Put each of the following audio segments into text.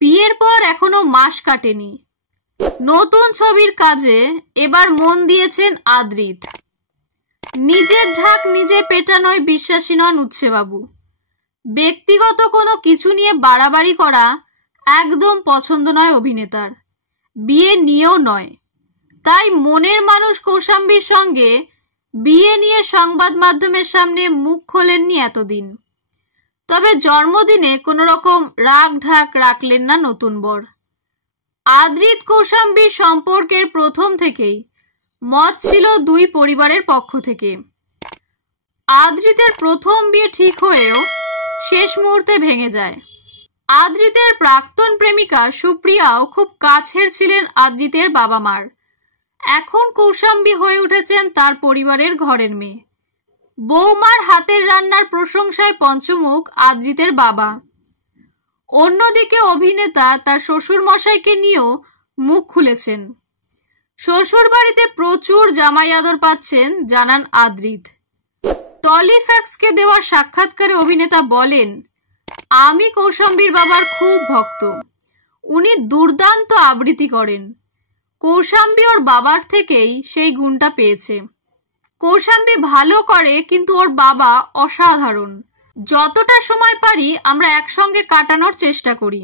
বিয়ের পর এখনো মাস কাটেনি, নতুন ছবির কাজে এবার মন দিয়েছেন আদ্রিত। নিজের ঢাক নিজে পেটানোয় বিশ্বাসী নন উচ্ছেবাবু। ব্যক্তিগত কোনো কিছু নিয়ে বাড়াবাড়ি করা একদম পছন্দ নয় অভিনেতার, বিয়ে নিয়েও নয়। তাই মনের মানুষ কৌশাম্বীর সঙ্গে বিয়ে নিয়ে সংবাদ মাধ্যমের সামনে মুখ খোলেননি এতদিন। তবে জন্মদিনে কোনো রকম রাগ ঢাক রাখলেন না নতুন বর। আদ্রিত কৌশাম্বীর সম্পর্কের প্রথম থেকেই মত ছিল দুই পরিবারের পক্ষ থেকে। আদ্রিতের প্রথম বিয়ে ঠিক হয়েও শেষ মুহূর্তে ভেঙে যায়। আদ্রিতের প্রাক্তন প্রেমিকা সুপ্রিয়াও খুব কাছের ছিলেন আদ্রিতের বাবা মার। এখন কৌশাম্বী হয়ে উঠেছেন তার পরিবারের ঘরের মেয়ে। বৌমার হাতের রান্নার প্রশংসায় পঞ্চমুখ আদ্রিতের বাবা। অন্যদিকে অভিনেতা তার শ্বশুর মশাইকে নিয়েও মুখ খুলেছেন। শ্বশুর বাড়িতে প্রচুর জামাই আদর পাচ্ছেন জানান আদ্রিত। টলিফ্যাক্সকে দেওয়া সাক্ষাৎকারে অভিনেতা বলেন, আমি কৌশাম্বীর বাবার খুব ভক্ত, উনি দুর্দান্ত আবৃত্তি করেন। কৌশাম্বী ওর বাবার থেকেই সেই গুণটা পেয়েছে। কৌশাম্বী ভালো করে, কিন্তু ওর বাবা অসাধারণ। যতটা সময় পারি আমরা একসঙ্গে কাটানোর চেষ্টা করি।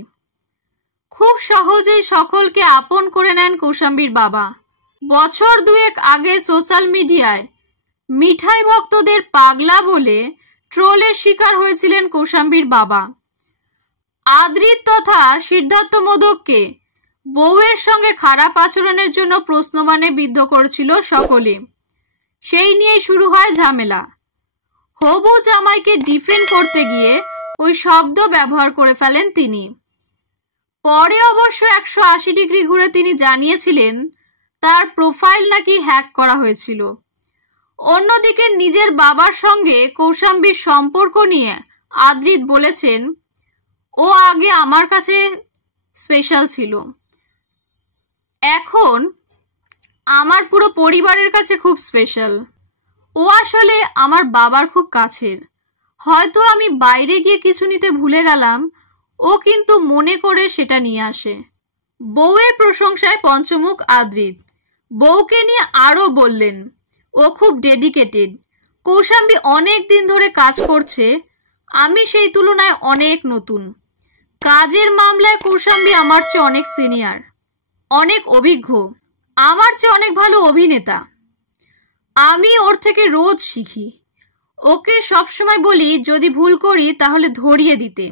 খুব সহজেই সকলকে আপন করে নেন কৌশাম্বীর বাবা। বছর দুয়েক আগে সোশ্যাল মিডিয়ায় মিঠাই ভক্তদের পাগলা বলে ট্রোলের শিকার হয়েছিলেন কৌশাম্বীর বাবা। আদ্রিত তথা সিদ্ধার্থ মোদককে বউয়ের সঙ্গে খারাপ আচরণের জন্য প্রশ্নবাণে বিদ্ধ করেছিল সকলে। সেই নিয়েই শুরু হয় ঝামেলা। হবু জামাইকে ডিফেন্ড করতে গিয়ে ওই শব্দ ব্যবহার করে ফেলেন তিনি। পরে অবশ্য 180 ডিগ্রি ঘুরে তিনি জানিয়েছিলেন তার প্রোফাইল নাকি হ্যাক করা হয়েছিল। অন্যদিকে নিজের বাবার সঙ্গে কৌশাম্বীর সম্পর্ক নিয়ে আদ্রিত বলেছেন, ও আগে আমার কাছে স্পেশাল ছিল, এখন আমার পুরো পরিবারের কাছে খুব স্পেশাল। ও আসলে আমার বাবার খুব কাছের। হয়তো আমি বাইরে গিয়ে কিছু নিতে ভুলে গেলাম, ও কিন্তু মনে করে সেটা নিয়ে আসে। বউয়ের প্রশংসায় পঞ্চমুখ আদ্রিত। বউকে নিয়ে আরও বললেন, ও খুব ডেডিকেটেড। কৌশাম্বী অনেক দিন ধরে কাজ করছে, আমি সেই তুলনায় অনেক নতুন। কাজের মামলায় কৌশাম্বী আমার চেয়ে অনেক সিনিয়র, অনেক অভিজ্ঞ, আমার চেয়ে অনেক ভালো অভিনেতা। আমি ওর থেকে রোজ শিখি। ওকে সবসময় বলি যদি ভুল করি তাহলে ধরিয়ে দিতে।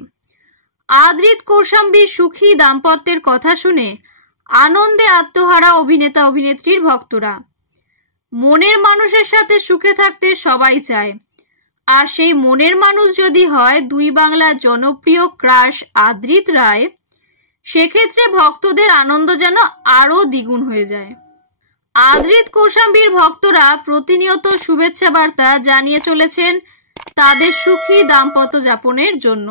আদ্রিত কৌশাম্বীর সুখী দাম্পত্যের কথা শুনে আনন্দে আত্মহারা অভিনেতা অভিনেত্রীর ভক্তরা। মনের মানুষের সাথে সুখে থাকতে সবাই চায়, আর সেই মনের মানুষ যদি হয় দুই বাংলার জনপ্রিয় ক্রাশ আদ্রিত রায়, সেক্ষেত্রে ভক্তদের আনন্দ যেন আরও দ্বিগুণ হয়ে যায়। আদ্রিত কৌশাম্বীর ভক্তরা প্রতিনিয়ত শুভেচ্ছা বার্তা জানিয়ে চলেছেন তাদের সুখী দাম্পত্য যাপনের জন্য।